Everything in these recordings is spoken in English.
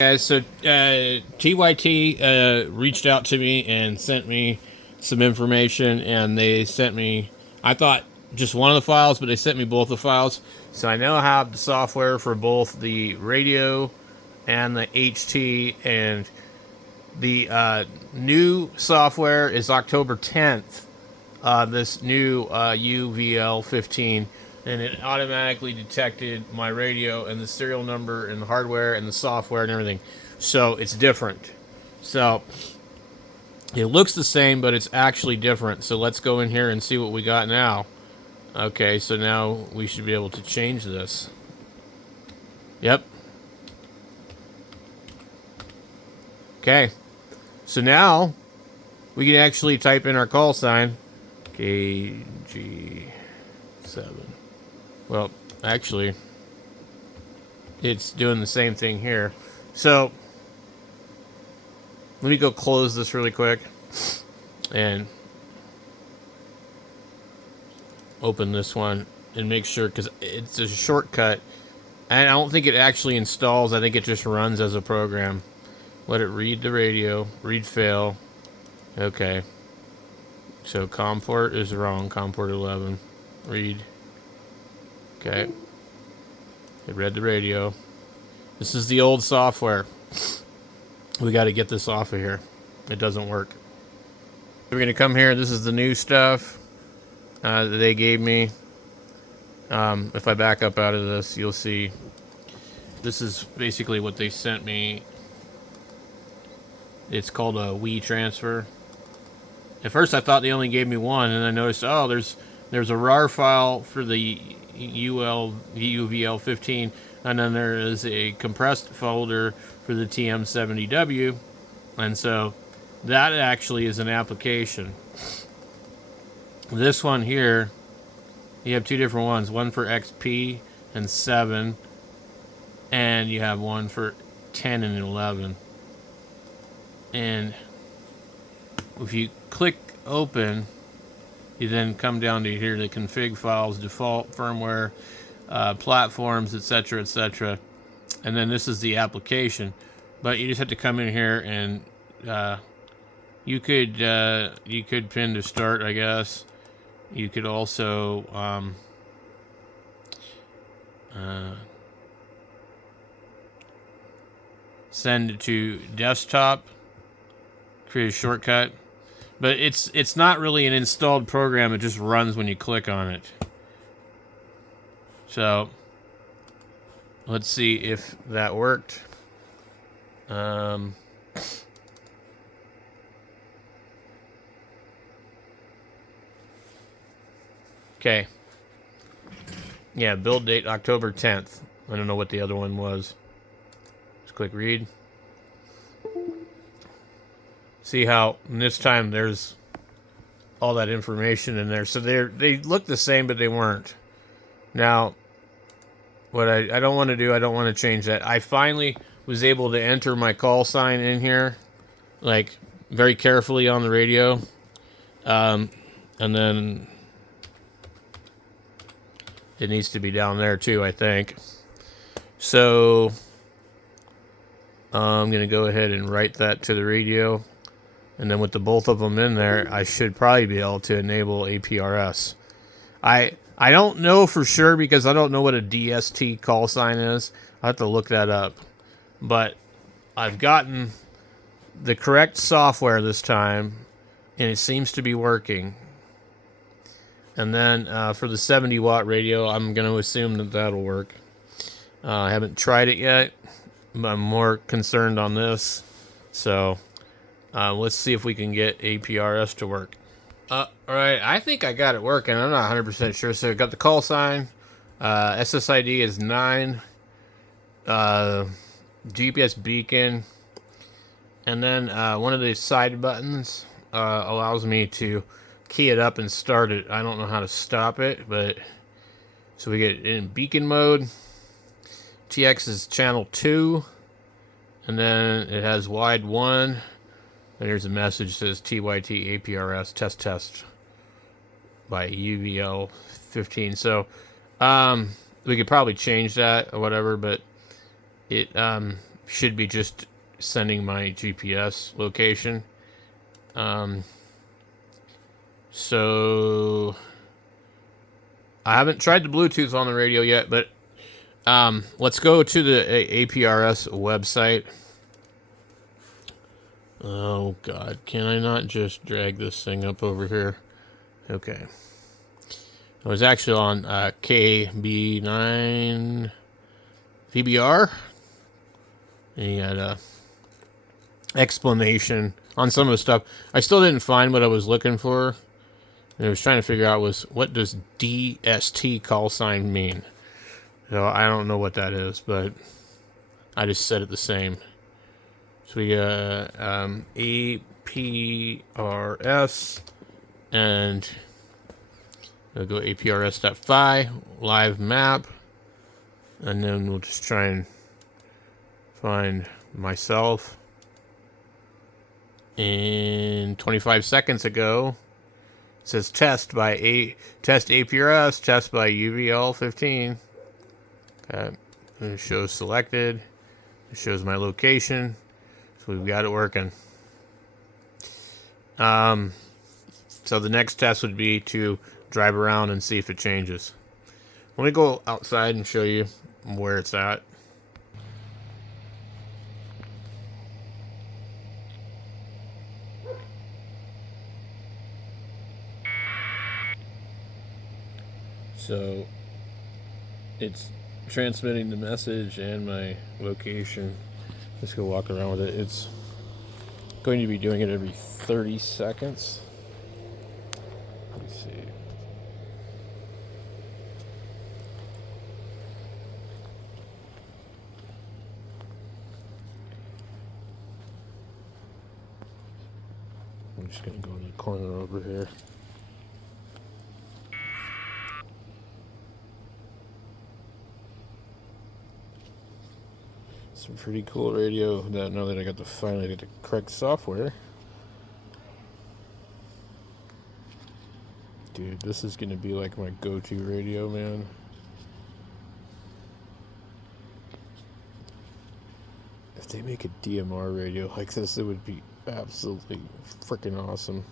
Guys, so TYT reached out to me and sent me some information, and they sent me, I thought just one of the files, but they sent me both the files. So I now have the software for both the radio and the HT, and the new software is October 10th. This new UVL 15, and it automatically detected my radio and the serial number and the hardware and the software and everything. So it's different. So it looks the same, but it's actually different. So let's go in here and see what we got now. Okay, so now we should be able to change this. Yep. Okay. So now we can actually type in our call sign. KG7. Well, actually, it's doing the same thing here. So, let me go close this really quick and open this one and make sure, because it's a shortcut. And I don't think it actually installs. I think it just runs as a program. Let it read the radio. Read fail. Okay. So COM port is wrong. COM port 11. Read. Okay. It read the radio. This is the old software. We got to get this off of here. It doesn't work. We're going to come here. This is the new stuff that they gave me. If I back up out of this, you'll see. This is basically what they sent me. It's called a Wii transfer. At first I thought they only gave me one, and I noticed, oh, there's a RAR file for the UVL 15, and then there is a compressed folder for the TM70W, and so that actually is an application. This one here, you have two different ones, one for XP and 7, and you have one for 10 and 11. And if you click open, you then come down to here, the config files, default firmware, platforms, etc., etc. And then this is the application. But you just have to come in here and you could pin to start, I guess. You could also send it to desktop, create a shortcut. But it's not really an installed program. It just runs when you click on it. So let's see if that worked. Okay. Yeah, build date October 10th. I don't know what the other one was. Just click read. See how this time there's all that information in there. So they look the same, but they weren't. Now, what I don't want to do, I don't want to change that. I finally was able to enter my call sign in here, like very carefully on the radio. And then it needs to be down there too, I think. So I'm going to go ahead and write that to the radio. And then with the both of them in there, I should probably be able to enable aprs. I don't know for sure because I don't know what a DST call sign is. I have to look that up. But I've gotten the correct software this time, and it seems to be working. And then for the 70-watt radio, I'm going to assume that that'll work. I haven't tried it yet. I'm more concerned on this. So let's see if we can get APRS to work. Alright, I think I got it working. I'm not 100% sure. So I got the call sign. SSID is 9. GPS beacon. And then one of these side buttons allows me to key it up and start it. I don't know how to stop it, but so we get in beacon mode. TX is channel 2. And then it has wide 1. And there's a message that says TYT APRS test by UVL 15. So we could probably change that or whatever, but it should be just sending my GPS location. So I haven't tried the Bluetooth on the radio yet, but let's go to the APRS website. Oh God, can I not just drag this thing up over here? Okay. I was actually on KB9 VBR. And you got a explanation on some of the stuff. I still didn't find what I was looking for. And I was trying to figure out was what does DST call sign mean? So I don't know what that is, but I just said it the same. So we got APRS, and we'll go APRS.phi, live map, and then we'll just try and find myself. In 25 seconds ago, it says test APRS, test by UVL15. Okay, it shows selected. It shows my location. So we've got it working. So the next test would be to drive around and see if it changes. Let me go outside and show you where it's at. So it's transmitting the message and my location. Let's go walk around with it. It's going to be doing it every 30 seconds. Let's see. I'm just going to go in the corner over here. Some pretty cool radio that now that I got to finally get the correct software. Dude, this is gonna be like my go-to radio, man. If they make a DMR radio like this, it would be absolutely freaking awesome.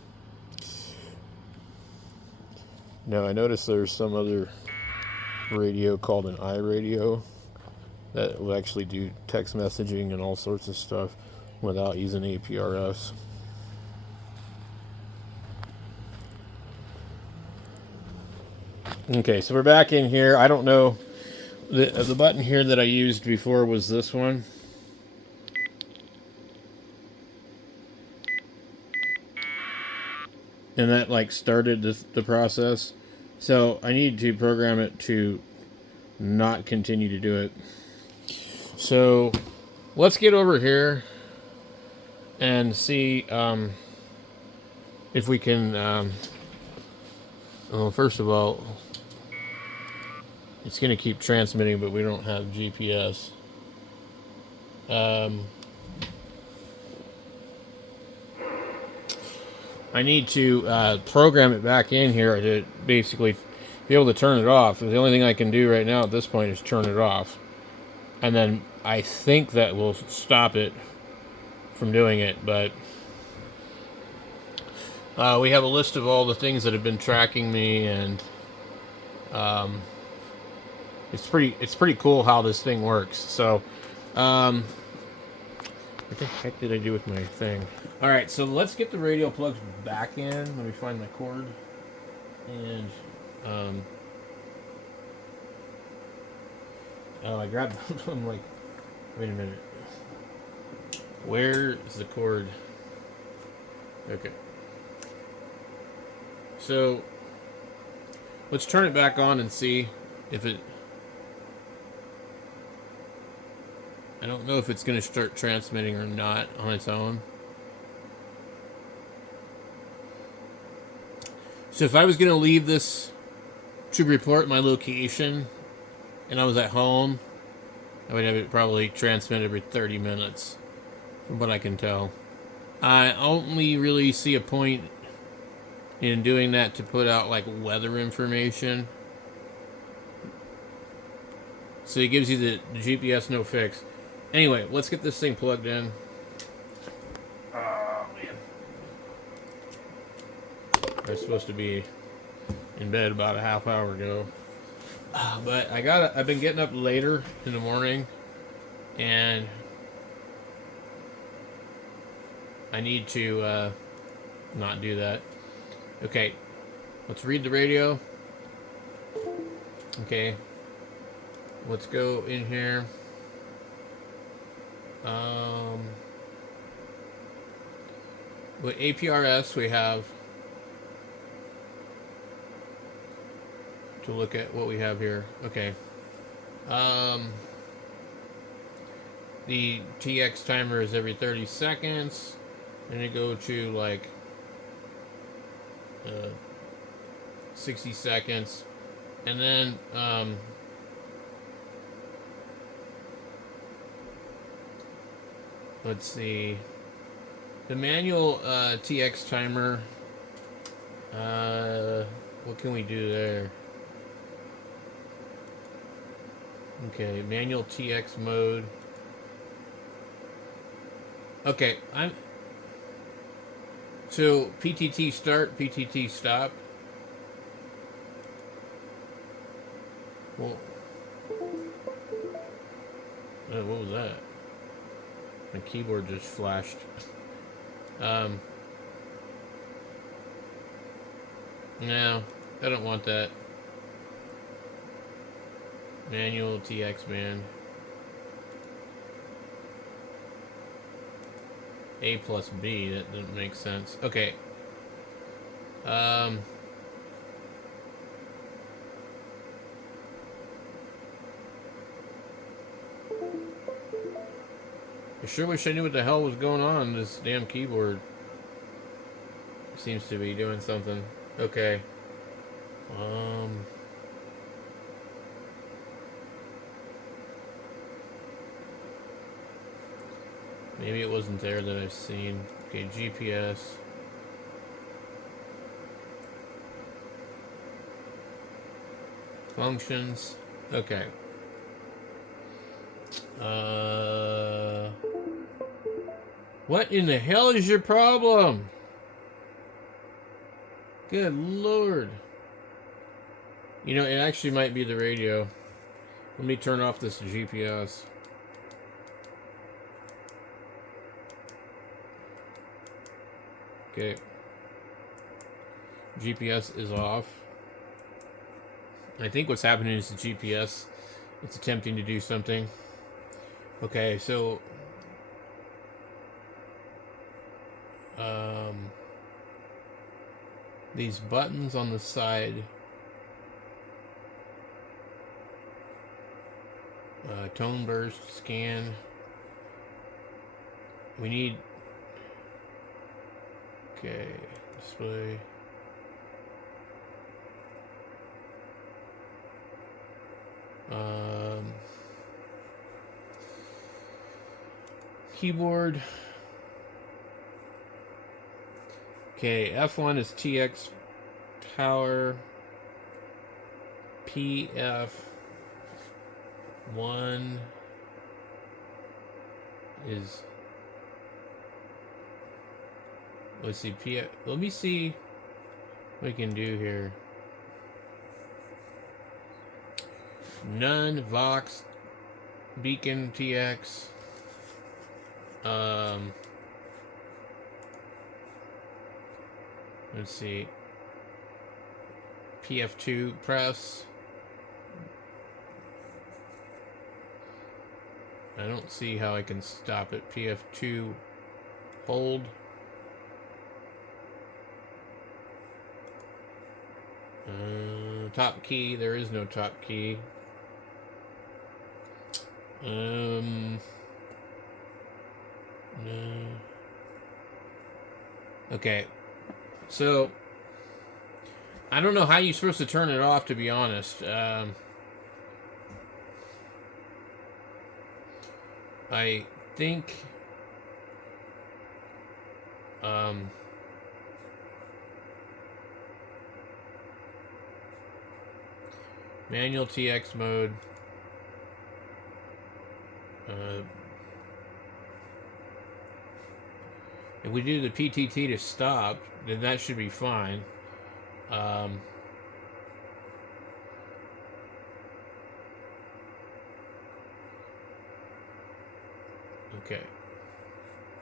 Now I noticed there's some other radio called an iRadio that will actually do text messaging and all sorts of stuff without using APRS. Okay, so we're back in here. I don't know. The button here that I used before was this one. And that like started the process. So I need to program it to not continue to do it. So let's get over here and see if we can, well, first of all, it's going to keep transmitting, but we don't have GPS. I need to program it back in here to basically be able to turn it off. The only thing I can do right now at this point is turn it off. And then I think that will stop it from doing it, but we have a list of all the things that have been tracking me, and it's pretty cool how this thing works. So what the heck did I do with my thing? All right, so let's get the radio plugged back in. Let me find my cord, and oh, I grabbed I'm like, wait a minute. Where is the cord? Okay. So let's turn it back on and see if it... I don't know if it's going to start transmitting or not on its own. So if I was going to leave this to report my location and I was at home, I would have it probably transmit every 30 minutes, from what I can tell. I only really see a point in doing that to put out like weather information. So it gives you the GPS no fix. Anyway, let's get this thing plugged in. Oh, man. I was supposed to be in bed about a half hour ago. But I've been getting up later in the morning, and I need to not do that. Okay, let's read the radio. Okay, let's go in here. With APRS, we have to look at what we have here. Okay. The TX timer is every 30 seconds. And you go to like 60 seconds. And then let's see. The manual TX timer. What can we do there? Okay, manual TX mode. Okay, so PTT start, PTT stop. Well, what was that? My keyboard just flashed. No, I don't want that. Manual TX man. A plus B, that doesn't make sense. Okay. I sure wish I knew what the hell was going on. This damn keyboard seems to be doing something. Okay. Maybe it wasn't there that I've seen. Okay, GPS. Functions. Okay. What in the hell is your problem? Good Lord. You know, it actually might be the radio. Let me turn off this GPS. Okay. GPS is off. I think what's happening is the GPS, it's attempting to do something. Okay, so these buttons on the side, tone burst, scan. We need, okay, display. Keyboard. Okay, F1 is TX tower. PF1 is, let's see, let me see what we can do here. None, Vox, Beacon, TX. Let's see. PF2 press. I don't see how I can stop it. PF2 hold. Top key. There is no top key. No. Okay. So, I don't know how you're supposed to turn it off, to be honest. I think manual TX mode, If we do the PTT to stop, then that should be fine. Okay.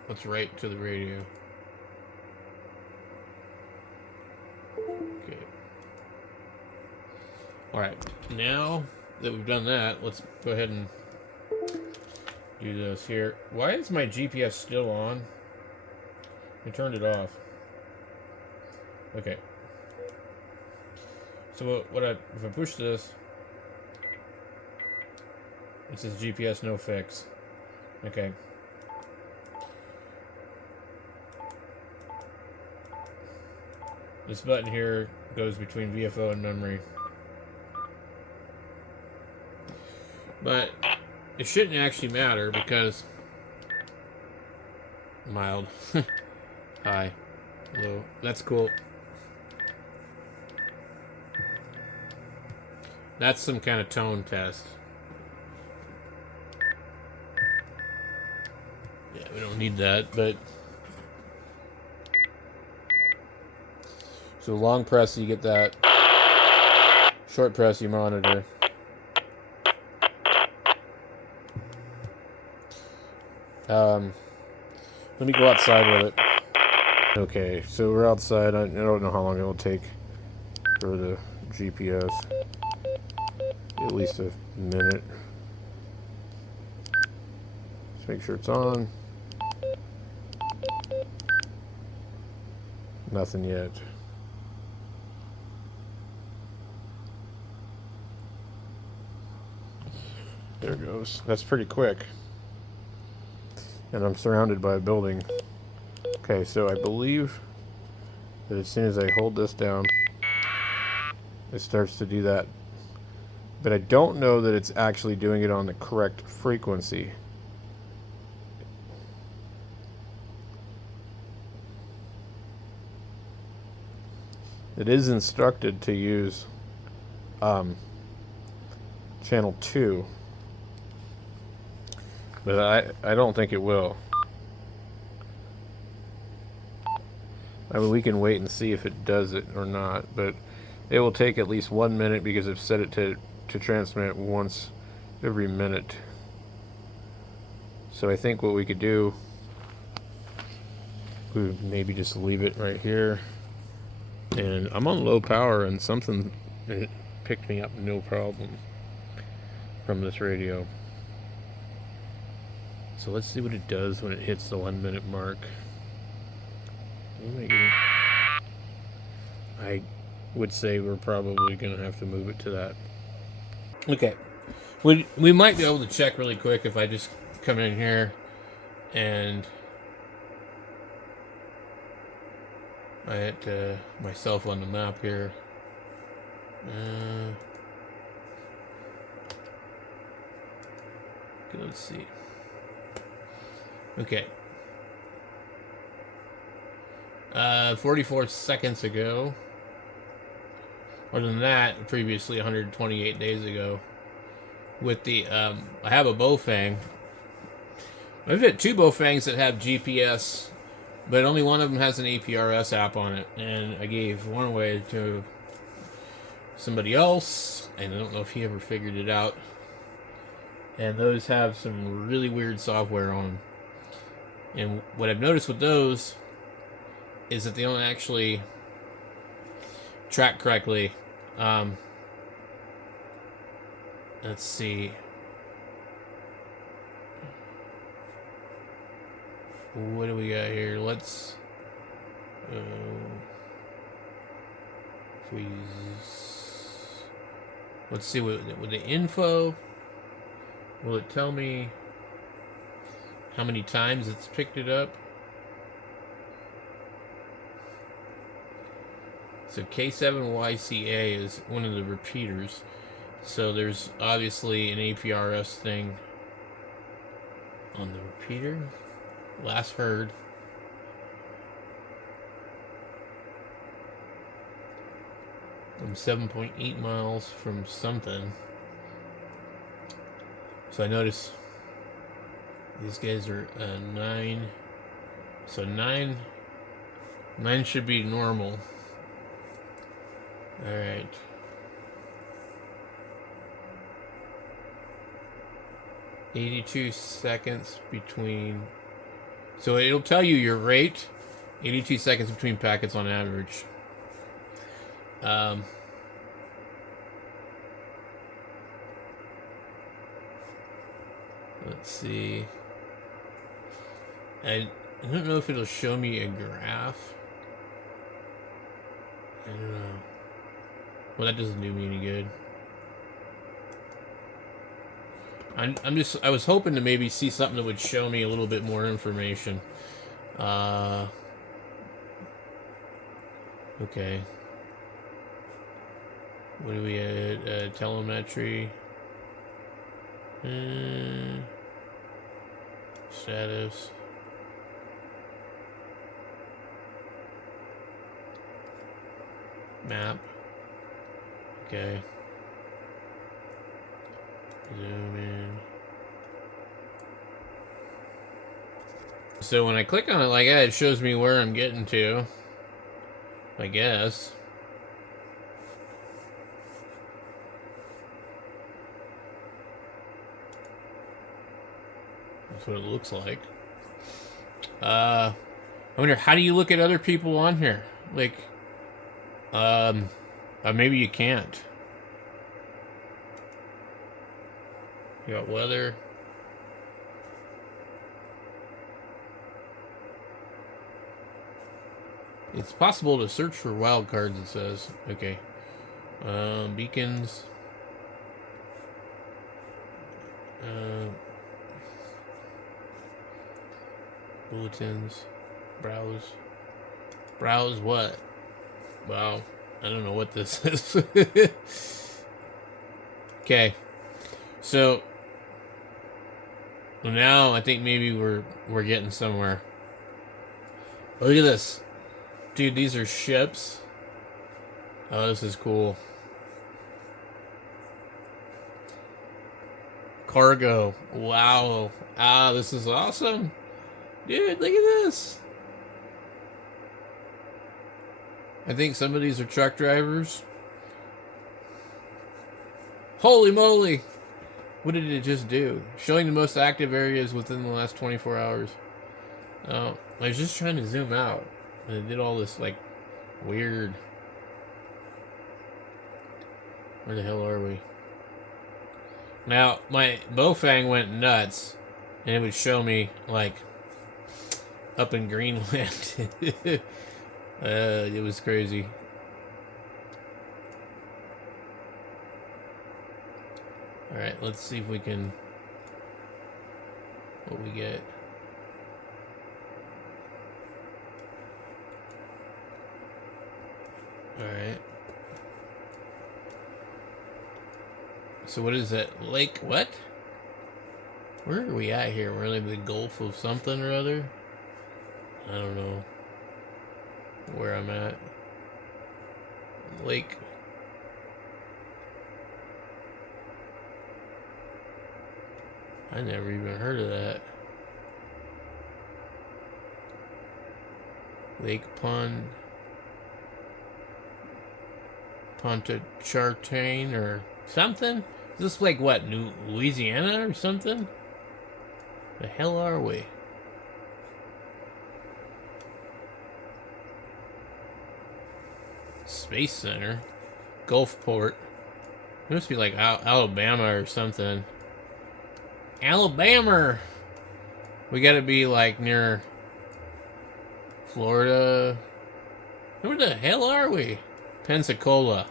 Let's write to the radio. Okay. Alright. Now that we've done that, let's go ahead and do this here. Why is my GPS still on? I turned it off. Okay. So if I push this, it says GPS no fix. Okay. This button here goes between VFO and memory. But it shouldn't actually matter because mild. Hi. Hello. That's cool. That's some kind of tone test. Yeah, we don't need that, but so long press you get that. Short press you monitor. Let me go outside with it. Okay, so we're outside. I don't know how long it will take for the GPS. At least a minute. Just make sure it's on. Nothing yet. There it goes. That's pretty quick. And I'm surrounded by a building. Okay, so I believe that as soon as I hold this down, it starts to do that. But I don't know that it's actually doing it on the correct frequency. It is instructed to use channel 2. But I don't think it will. I mean, we can wait and see if it does it or not, but it will take at least 1 minute because I've set it to transmit once every minute. So I think what we could do, we would maybe just leave it right here. And I'm on low power, and something it picked me up no problem from this radio. So let's see what it does when it hits the 1 minute mark. I would say we're probably going to have to move it to that. Okay. We might be able to check really quick if I just come in here and I hit myself on the map here. Okay, let's see. Okay. 44 seconds ago. More than that, previously 128 days ago. With the, I have a Bofang. I've hit 2 Bofangs that have GPS, but only one of them has an APRS app on it. And I gave one away to somebody else, and I don't know if he ever figured it out. And those have some really weird software on them. And what I've noticed with those is that they don't actually track correctly. Let's see. What do we got here? Let's let's see with the info. Will it tell me how many times it's picked it up? So K7YCA is one of the repeaters. So there's obviously an APRS thing on the repeater. Last heard. I'm 7.8 miles from something. So I notice these guys are 9, So 9 should be normal. All right. $82 seconds between. So it'll tell you your rate. 82 seconds between packets on average. Let's see. I don't know if it'll show me a graph. I don't know. Well, that doesn't do me any good. I was hoping to maybe see something that would show me a little bit more information. Okay. What do we at? Telemetry. Status. Map. Okay. Zoom in. So when I click on it like that, it shows me where I'm getting to. I guess. That's what it looks like. I wonder, how do you look at other people on here? Like, maybe you can't. You got weather. It's possible to search for wildcards, it says. Okay. Beacons. Bulletins. Browse. Browse what? Wow. I don't know what this is. Okay. So now I think maybe we're getting somewhere. Look at this. Dude, these are ships. Oh, this is cool. Cargo. Wow. Ah, this is awesome. Dude, look at this. I think some of these are truck drivers. Holy moly. What did it just do? Showing the most active areas within the last 24 hours. Oh, I was just trying to zoom out. And it did all this, like, weird. Where the hell are we? Now, my Bofang went nuts. And it would show me, like, up in Greenland. It was crazy. Alright, let's see if we can... what we get. Alright. So what is that? Lake what? Where are we at here? We're in the Gulf of something or other? I don't know where I'm at. Lake. I never even heard of that. Lake Pontchartrain or something? Is this like what, New Louisiana or something? The hell are we? Space Center, Gulfport. It must be like Alabama or something. Alabama. We gotta be like near Florida. Where the hell are we? Pensacola.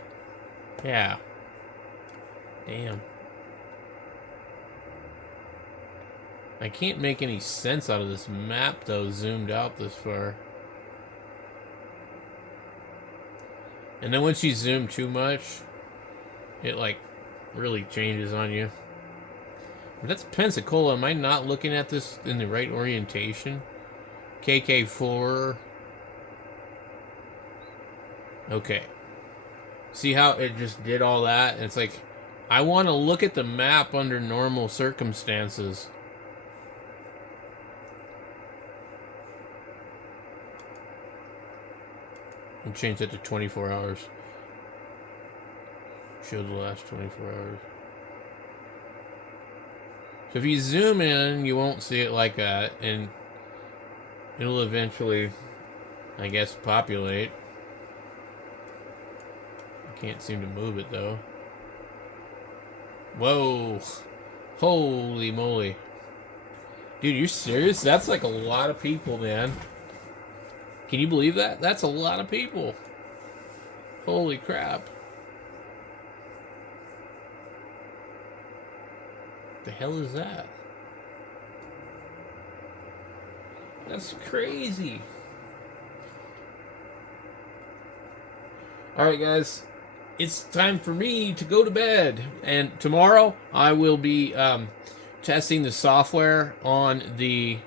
Yeah. Damn. I can't make any sense out of this map though, zoomed out this far. And then once you zoom too much, it like really changes on you. But that's Pensacola. Am I not looking at this in the right orientation? KK4. Okay. See how it just did all that? It's like, I want to look at the map under normal circumstances. We'll change that to 24 hours. Show the last 24 hours. So if you zoom in, you won't see it like that, and it'll eventually, I guess, populate. I can't seem to move it though. Whoa. Holy moly. Dude, you serious? That's like a lot of people, man. Can you believe that? That's a lot of people. Holy crap. The hell is that? That's crazy. Alright, guys. It's time for me to go to bed. And tomorrow, I will be testing the software on the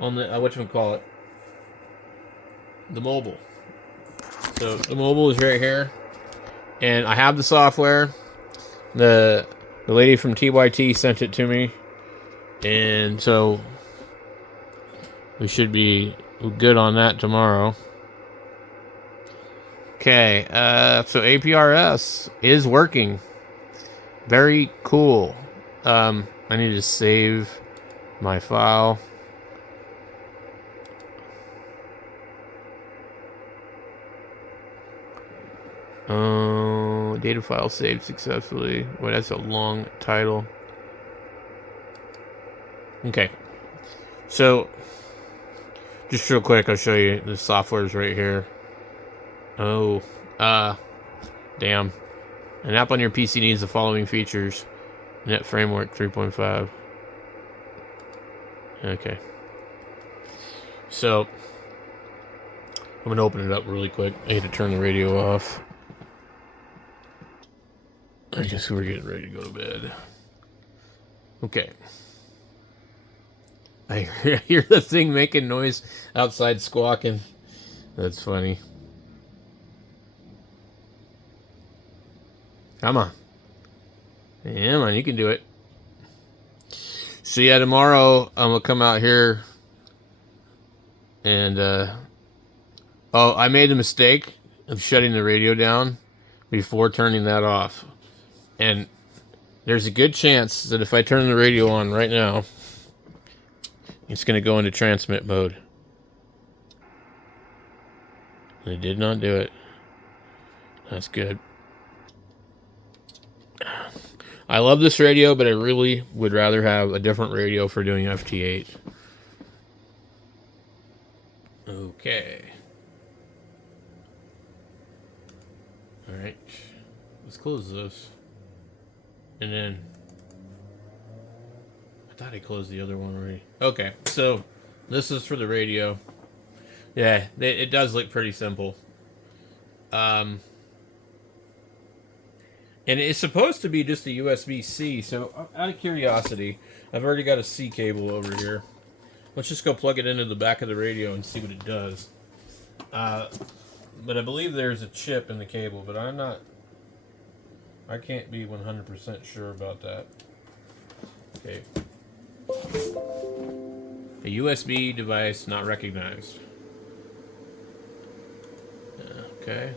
whatchamacallit, the mobile. So the mobile is right here, and I have the software. The lady from TYT sent it to me, and so we should be good on that tomorrow. Okay, so APRS is working. Very cool. I need to save my file. Data file saved successfully. Well, that's a long title. Okay. So, just real quick, I'll show you. The software's right here. Oh, damn. An app on your PC needs the following features. Net Framework 3.5. Okay. So, I'm going to open it up really quick. I need to turn the radio off. I guess we're getting ready to go to bed. Okay. I hear the thing making noise outside squawking. That's funny. Come on. Yeah, man, you can do it. So yeah, tomorrow I'm going to come out here and, oh, I made the mistake of shutting the radio down before turning that off. And there's a good chance that if I turn the radio on right now, it's going to go into transmit mode. And it did not do it. That's good. I love this radio, but I really would rather have a different radio for doing FT8. Okay. Alright. Let's close this. And then I thought I closed the other one already. Okay, so this is for the radio. Yeah, it does look pretty simple. And it's supposed to be just a USB-C, so out of curiosity, I've already got a C cable over here. Let's just go plug it into the back of the radio and see what it does. But I believe there's a chip in the cable, but I can't be 100% sure about that. Okay. A USB device not recognized. Okay.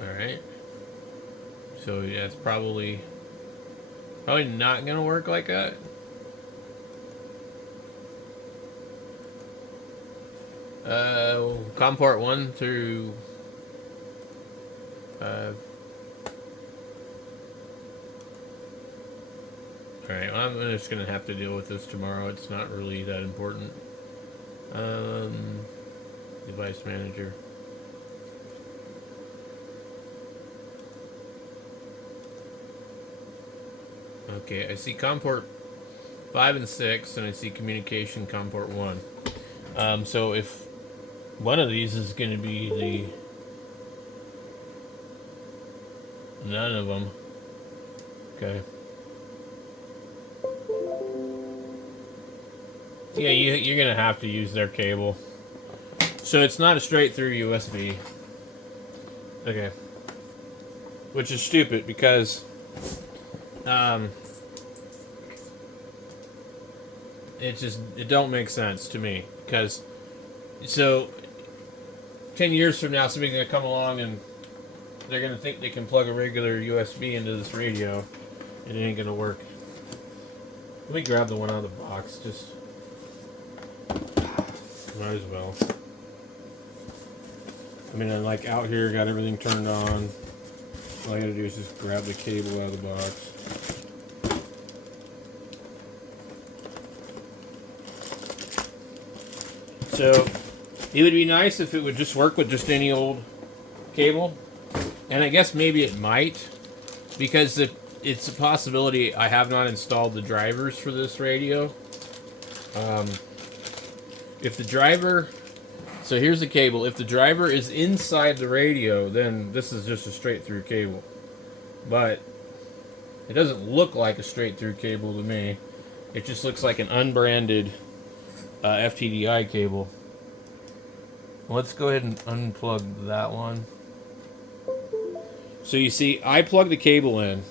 Alright. So yeah, it's probably not gonna work like that. COM port 1 through 5. Alright, well, I'm just gonna have to deal with this tomorrow. It's not really that important. Device manager. Okay, I see COM port 5 and 6, and I see communication COM port 1. So if one of these is going to be none of them. Okay. Yeah, you're going to have to use their cable. So it's not a straight through USB. Okay. Which is stupid because it don't make sense to me, because so 10 years from now somebody's gonna come along and they're gonna think they can plug a regular USB into this radio, and it ain't gonna work. Let me grab the one out of the box. Just might as well. I mean, I like out here, got everything turned on. All I gotta do is just grab the cable out of the box. So it would be nice if it would just work with just any old cable, and I guess maybe it might, because it's a possibility I have not installed the drivers for this radio. If the driver, so here's the cable. If the driver is inside the radio, then this is just a straight through cable. But it doesn't look like a straight through cable to me. It just looks like an unbranded FTDI cable. Let's go ahead and unplug that one. So you see, I plug the cable in,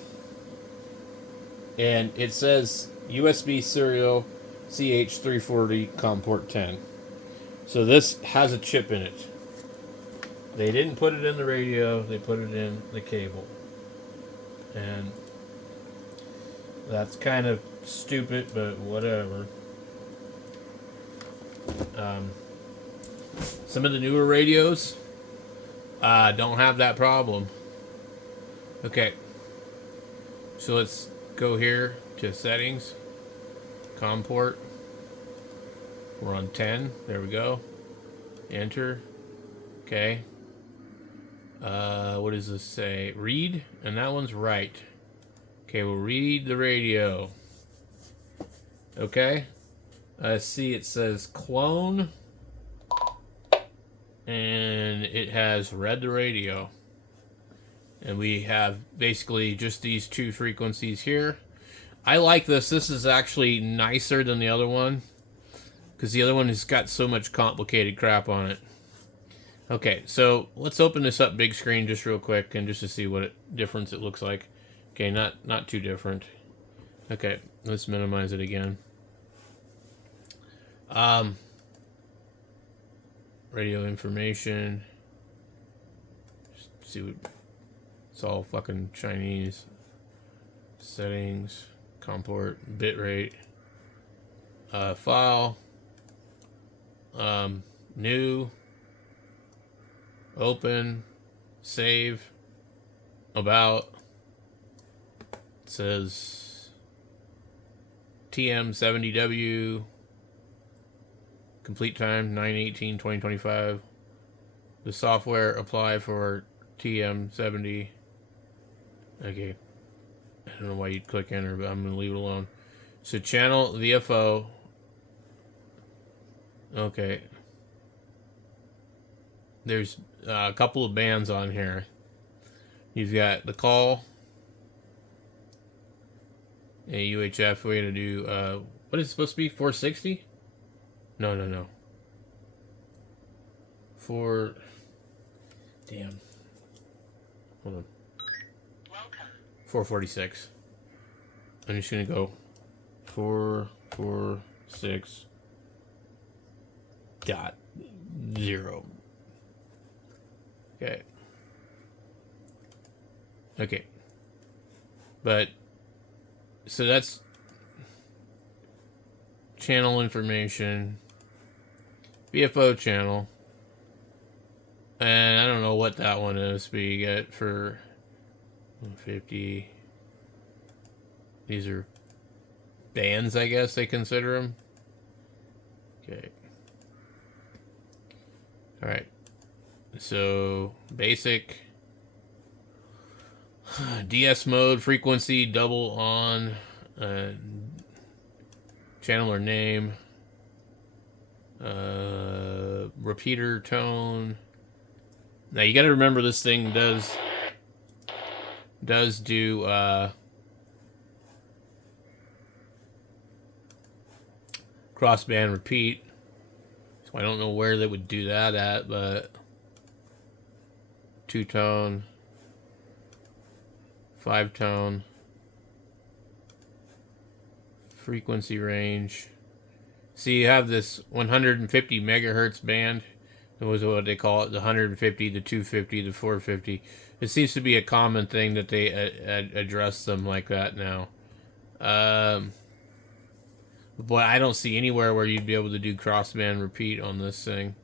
and it says USB serial CH340 COM port 10. So this has a chip in it. They didn't put it in the radio, they put it in the cable. And that's kind of stupid, but whatever. Some of the newer radios don't have that problem. Okay, so let's go here to settings, COM port. We're on 10. There we go. Enter. Okay. What does this say? Read, and that one's right. Okay, we'll read the radio. Okay. See, it says clone, and it has read the radio. And we have basically just these two frequencies here. I like this. This is actually nicer than the other one, because the other one has got so much complicated crap on it. Okay, so let's open this up big screen just real quick, and just to see what difference it looks like. Okay, not too different. Okay, let's minimize it again. Radio information. Just see what, it's all fucking Chinese. Settings, COM port, bitrate, file, new, open, save, about. It says TM70W, complete time 9/18/2025. The software apply for TM70. Okay, I don't know why you'd click enter, but I'm going to leave it alone. So channel VFO. Okay. There's a couple of bands on here. You've got the call. A UHF, we're going to do, what is it supposed to be? 460? No. Damn. Hold on. 446. I'm just going to go 446.0. Okay. But, so that's channel information, VFO channel, and I don't know what that one is, but you get for 150. These are bands, I guess they consider them. Okay. All right. So basic DS mode, frequency double on, channel or name, repeater tone. Now you got to remember this thing does do crossband repeat. So I don't know where they would do that at, but two-tone, five-tone, frequency range. So you have this 150 megahertz band. That was what they call it, the 150, the 250, the 450. It seems to be a common thing that they address them like that now. But I don't see anywhere where you'd be able to do crossband repeat on this thing.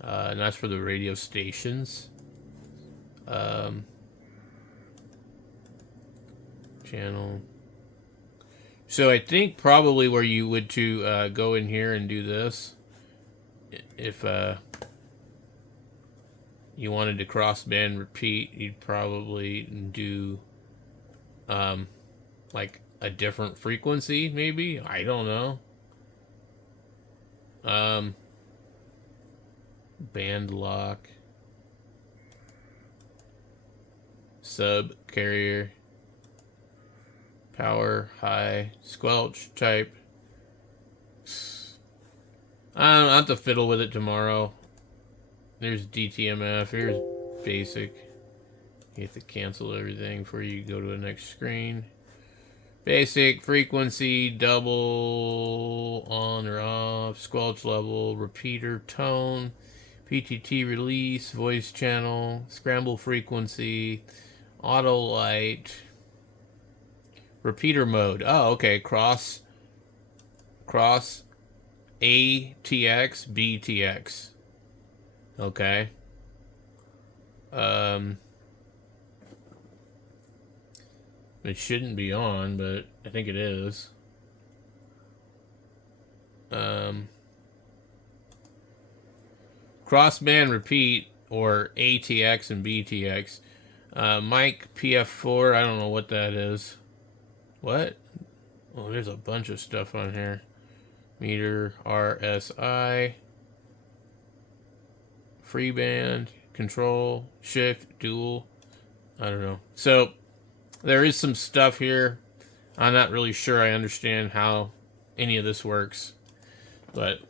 And that's for the radio stations. Channel. So I think probably where you would to go in here and do this, if you wanted to crossband repeat, you'd probably do like a different frequency, maybe. I don't know. Band lock, sub carrier, power high, squelch type. I'll have to fiddle with it tomorrow. There's DTMF. Here's basic. You have to cancel everything before you go to the next screen. Basic, frequency, double, on or off, squelch level, repeater, tone, PTT release, voice channel, scramble frequency, auto light, repeater mode. Oh, okay. Cross ATX, BTX. Okay. It shouldn't be on, but I think it is. Crossband repeat, or ATX and BTX. Mic PF4, I don't know what that is. What? Oh, there's a bunch of stuff on here. Meter, RSI, free band, control, shift, dual. I don't know. So there is some stuff here. I'm not really sure I understand how any of this works. But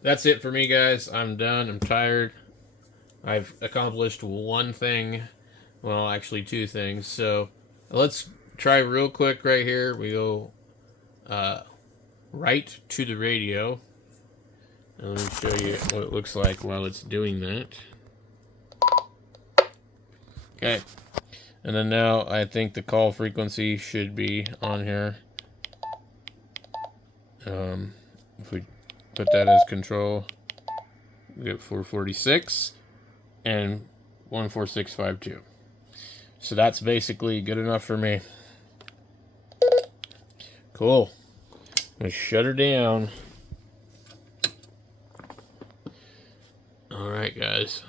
that's it for me, guys. I'm done. I'm tired. I've accomplished one thing. Well, actually two things. So let's try real quick right here. We go right to the radio. And let me show you what it looks like while it's doing that. Okay. And then now I think the call frequency should be on here. If we put that as control, we get 446 and 14652. So that's basically good enough for me. Cool. I'm gonna shut her down. All right, guys.